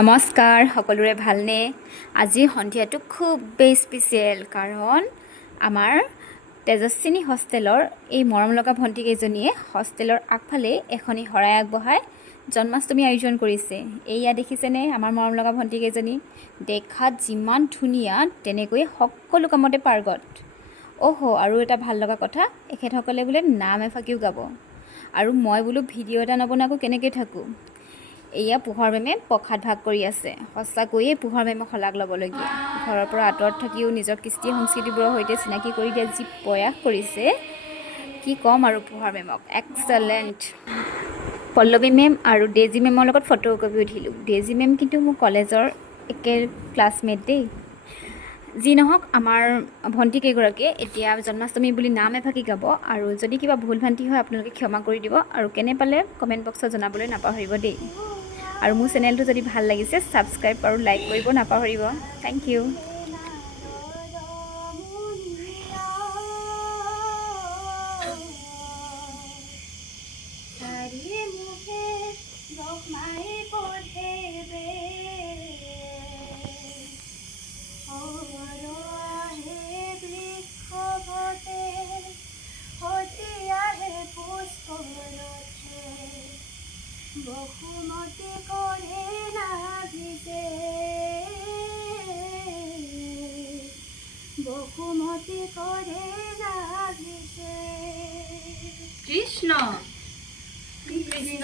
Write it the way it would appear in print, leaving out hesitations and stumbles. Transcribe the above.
নমস্কাৰ সকলোৰে ভালনে আজি সন্ধিয়াটো খুবেই স্পেচিয়েল কাৰণ আমাৰ তেজস্বিনী হোষ্টেলৰ এই মৰম লগা ভণ্টি কেইজনীয়ে হোষ্টেলৰ আগফালে এখনি শৰাই আগবঢ়াই জন্মাষ্টমী আয়োজন কৰিছে। এইয়া দেখিছেনে আমাৰ মৰম লগা ভণ্টি কেইজনী দেখাত যিমান ধুনীয়া তেনেকৈ সকলো কামতে পাৰ্গত। ওহো আৰু এটা ভাল লগা কথা এখেতসকলে বোলে নাম এফাকিও গাব আৰু মই বোলো ভিডিঅ' এটা নবনাকো কেনেকৈ থাকোঁ। এয়া পোহৰ মেমে প্ৰসাদ ভাগ কৰি আছে। সঁচাকৈয়ে পোহৰ মেমক শলাগ ল'বলগীয়া। ঘৰৰ পৰা আঁতৰত থাকিও নিজৰ কৃষ্টি সংস্কৃতিবোৰৰ সৈতে চিনাকি কৰি দিয়া যি প্ৰয়াস কৰিছে কি ক'ম আৰু পোহৰ মেমক এক্সেলেণ্ট। পল্লৱী মেম আৰু ডেজি মেমৰ লগত ফটো কপি উঠিলোঁ। ডেজি মেম কিন্তু মোৰ কলেজৰ একে ক্লাছমেট দেই। যি নহওক আমাৰ ভণ্টি কেইগৰাকীয়ে এতিয়া জন্মাষ্টমী বুলি নাম এফাকি গাব আৰু যদি কিবা ভুল ভ্ৰান্তি হয় আপোনালোকে ক্ষমা কৰি দিব আৰু কেনে পালে কমেণ্ট বক্সত জনাবলৈ নাপাহৰিব দেই। আৰু মোৰ চেনেলটো যদি ভাল লাগিছে ছাবস্ক্ৰাইব আৰু লাইক কৰিব নাপাহৰিব। Thank U. বহুমতি কৰে নাভিছে বহুমতি কৰে নাভিছে কৃষ্ণ কৃষ্ণ